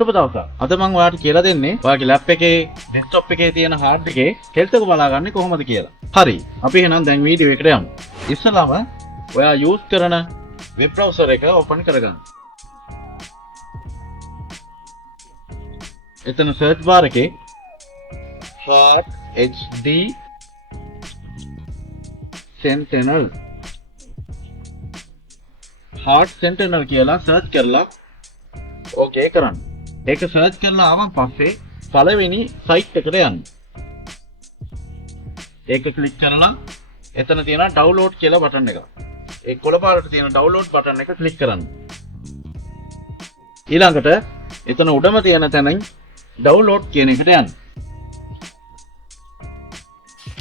සුබ දවසක්. අද මම ඔයාලට කියලා දෙන්නේ ඔයාගේ ලැප් එකේ ඩෙස්ක්ටොප් එකේ තියෙන හાર્ඩ් එකේ හෙල්ත් එක බලාගන්නේ කොහොමද කියලා. හරි. අපි එහෙනම් දැන් වීඩියෝ එකට යමු. ඉස්සෙල්ලාම ඔයා යූස් කරන වෙබ් බ්‍රවුසර් එක ඕපන් කරගන්න. එතන සර්ච් බාර් එකේ hard hd sentinel hard sentinel කියලා සර්ච් කරලා ඕකේ කරන්න. ඒක සර්ච් කරලා ආවන් පස්සේ පළවෙනි සයිට් එකට යන්න. ඒක ක්ලික් කරලා එතන තියෙන ඩවුන්ලෝඩ් කියලා බටන් එක. ඒ කොළ පාරට තියෙන ඩවුන්ලෝඩ් බටන් එක ක්ලික් කරන්න. ඊළඟට එතන උඩම තියෙන තැනින් ඩවුන්ලෝඩ් කියන එකට යන්න.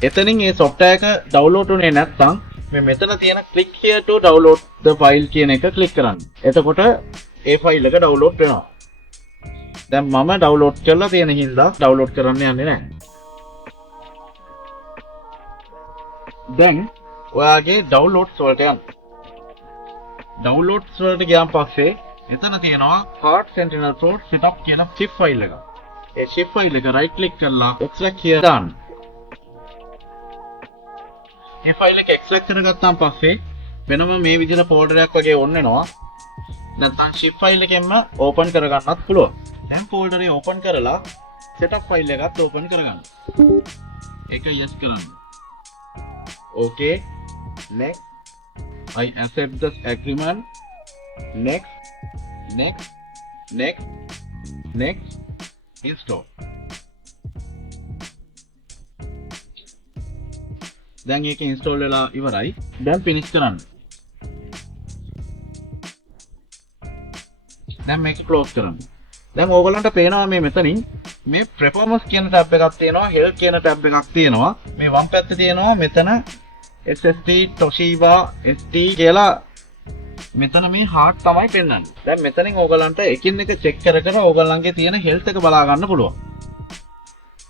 එතනින් මේ software එක ඩවුන්ලෝඩ් උනේ නැත්නම් මේ මෙතන තියෙන click here to download the file කියන එක ක්ලික් කරන්න. එතකොට ඒ ෆයිල් එක ඩවුන්ලෝඩ් වෙනවා. දැන් මම ඩවුන්ලෝඩ් කරලා තියෙන හින්දා ඩවුන්ලෝඩ් කරන්න යන්නේ නැහැ. දැන් ඔයාගේ ඩවුන්ලෝඩ්ස් වලට යන්න. ඩවුන්ලෝඩ්ස් වලට ගියාන් පස්සේ එතන තියෙනවා hard sentinel pro setup කියන zip ෆයිල් එක. ඒ zip ෆයිල් එක right click කරලා extract here දාන්න. මේ ෆයිල් එක extract කරගත්තාන් පස්සේ වෙනම මේ විදිහට ෆෝල්ඩර් එකක් වගේ ඔන් වෙනවා. නැත්නම් zip ෆයිල් එකෙන්ම ඕපන් කරගන්නත් පුළුවන්. දැන් ෆෝල්ඩර් එක ඕපන් කරලා setup ෆයිල් එකත් ඕපන් කරගන්න. ඒක yes කරන්න. Okay. Next. I accept the agreement. Next. Install. දැන් ඒක ඉන්ස්ටෝල් වෙලා ඉවරයි. දැන් finish කරන්න. දැන් මේක close කරන්න. දැන් ඕගොල්ලන්ට පේනවා මේ මෙතනින් මේ performance කියන tab එකක් තියෙනවා, health කියන tab එකක් තියෙනවා. මේ වම් පැත්තේ තියෙනවා මෙතන SSD Toshiba ST කියලා මෙතන මේ hard තමයි පෙන්වන්නේ. දැන් මෙතනින් ඕගොල්ලන්ට එකින් එක check කර කර ඕගොල්ලන්ගේ තියෙන health එක බලා ගන්න පුළුවන්.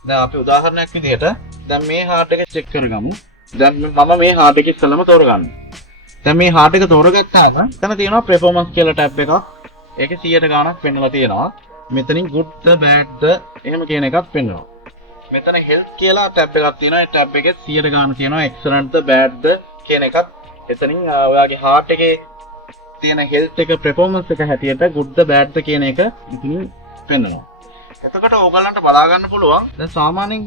දැන් අපි උදාහරණයක් විදිහට දැන් මේ hard එක check කරගමු. දැන් මම මේ hard එක ඉස්සෙල්ලාම තෝරගන්න. දැන් මේ hard එක තෝරගත්තාම එතන තියෙනවා performance කියලා tab එකක්. ඒකේ 100ට ගාණක් පෙන්නලා තියෙනවා. මෙතනින් good the bad the එහෙම කියන එකක් පෙන්නනවා. මෙතන health කියලා tab එකක් තියෙනවා. ඒ tab එකේ 100ට ගාණ තියෙනවා excellent the bad the කියන එකත් එතනින් ඔයාගේ heart එකේ තියෙන health එක performance එක හැටියට good the bad the කියන එක ඉතින් පෙන්නනවා. එතකොට ඕගලන්ට බලා ගන්න පුළුවන්. දැන් සාමාන්‍යයෙන්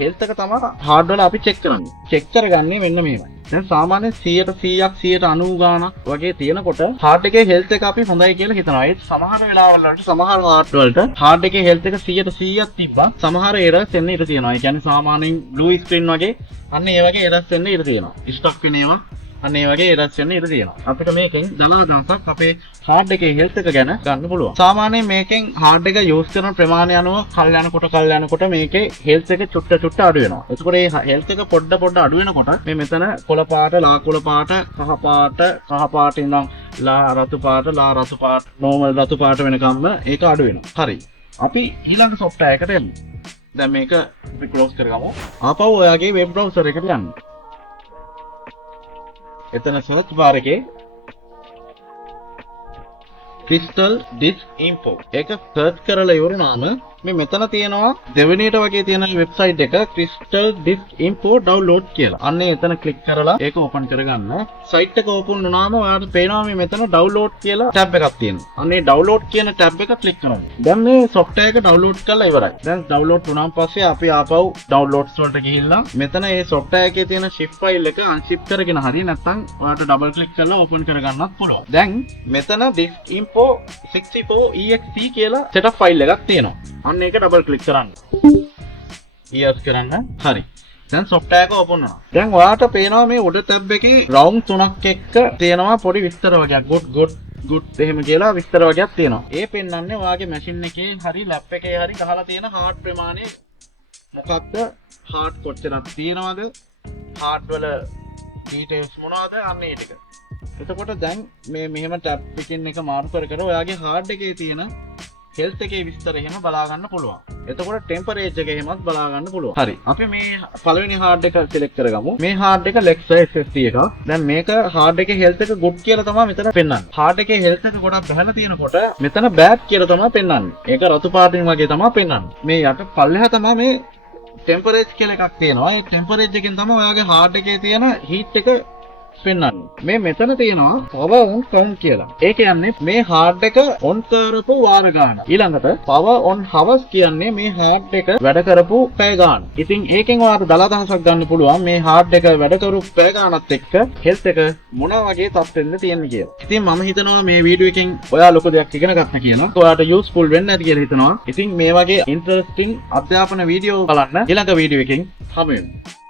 health එක තමයි hard වල අපි check කරන්නේ. check කරගන්නේ මෙන්න මේවයි. දැන් සාමාන්‍යයෙන් 100ට 100ක් 190 ගාණක් වගේ තියෙනකොට hard එකේ health එක අපි හොඳයි කියලා හිතනවා. ඒ සමහර වෙලාවල් වලට සමහර hard වලට hard එකේ health එක 100ට 100ක් තිබ්බා. සමහර errors එන්න ඉඩ තියෙනවා. ඒ කියන්නේ සාමාන්‍යයෙන් blue screen වගේ අන්න ඒ වගේ errors එන්න ඉඩ තියෙනවා. stock වෙන ඒවා අන්න ඒ වගේ errors එන්න ඉඩ තියෙනවා. අපිට මේකෙන් දලාදාසක් අපේ hard එකේ health එක ගැන ගන්න පුළුවන්. සාමාන්‍යයෙන් මේකෙන් hard එක use කරන ප්‍රමාණය අනුව කල් යනකොට මේකේ health එක චුට්ට අඩු වෙනවා. එතකොට මේ health එක පොඩ අඩු වෙනකොට මේ මෙතන කොළ පාට, ලා කොළ පාට, කහ පාට ඉඳන් ලා රතු පාට, normal රතු පාට වෙනකම්ම ඒක අඩු වෙනවා. හරි. අපි ඊළඟ software එකට එමු. දැන් මේක අපි close කරගමු. ආපහු ඔයාගේ web browser එකට යන්න. එතන search bar එකේ crystal disk info ඒක search කරලා ඉවරනාම මේ මෙතන තියෙනවා දෙවෙනියට වගේ තියෙන වෙබ්සයිට් එක crystal disk info download කියලා. අන්න එතන click කරලා ඒක open කරගන්න. site එක open වුණාම ඔයාලට පේනවා මේ මෙතන download කියලා tab එකක් තියෙනවා. අන්න ඒ download කියන tab එක click කරන්න. දැන් මේ software එක download කරලා ඉවරයි. දැන් download වුණාන් පස්සේ අපි ආපහු downloads වලට ගිහිල්ලා මෙතන මේ software එකේ තියෙන zip file එක unzip කරගෙන හරි නැත්නම් ඔයාලට double click කරලා open කරගන්නත් පුළුවන්. දැන් මෙතන disk info 64exe කියලා setup file එකක් තියෙනවා. අන්න ඒක double click කරන්න. yes කරන්න. හරි. දැන් software එක open වුණා. දැන් ඔයාලට පේනවා මේ උඩ tab එකේ round 3ක් එක්ක තියෙනවා පොඩි විස්තර වගේක්. good එහෙම කියලා විස්තර වගේක් තියෙනවා. ඒ පෙන්වන්නේ ඔයාගේ machine එකේ හරි lap එකේ හරි ගහලා තියෙන hard ප්‍රමාණය මොකක්ද? hard කොච්චරක් තියෙනවද? hard වල details මොනවද? අන්න ඒ ටික. එතකොට දැන් මේ මෙහෙම tab එකකින් එක මාරු කර ඔයාගේ hard එකේ තියෙන හෙල්ත් එකේ විස්තර එහෙම බලා ගන්න පුළුවන්. එතකොට ටෙම්පරේචර් එක එහෙමත් බලා ගන්න පුළුවන්. හරි. අපි මේ පළවෙනි හાર્ඩ් එක සිලෙක්ට් කරගමු. මේ හાર્ඩ් එක Lexus SSD එකක්. දැන් මේක හાર્ඩ් එකේ හෙල්ත් එක good කියලා තමයි මෙතන පෙන්වන්නේ. හાર્ඩ් එකේ හෙල්ත් එක ගොඩක් බහලා තියෙනකොට මෙතන bad කියලා තමයි පෙන්වන්නේ. ඒක රතු පාටින් වගේ තමයි පෙන්වන්නේ. මේ යට පල්ලෙහා තමයි මේ ටෙම්පරේචර් කියලා එකක් තියෙනවා. ඒ ටෙම්පරේචර් එකෙන් තමයි ඔයාගේ හાર્ඩ් එකේ තියෙන heat එක පෙන්වන්නේ. මේ මෙතන තියෙනවා power on count කියලා. ඒ කියන්නේ මේ hard එක on කරපු වාර ගාන. ඊළඟට power on hours කියන්නේ මේ hard එක වැඩ කරපු පැය ගාන. ඉතින් ඒකෙන් ඔයාලට දලදහසක් ගන්න පුළුවන් මේ hard එක වැඩ කරපු පැය ගානත් එක්ක health එක මොන වගේ තත්ත්වෙන්ද තියෙන්නේ කියලා. ඉතින් මම හිතනවා මේ වීඩියෝ එකෙන් ඔයා ලොකු දෙයක් ඉගෙන ගන්න කියලා. ඔයාලට useful වෙන්න ඇති කියලා හිතනවා. ඉතින් මේ වගේ interesting අධ්‍යාපන වීඩියෝ බලන්න ඊළඟ වීඩියෝ එකකින් හමු වෙමු.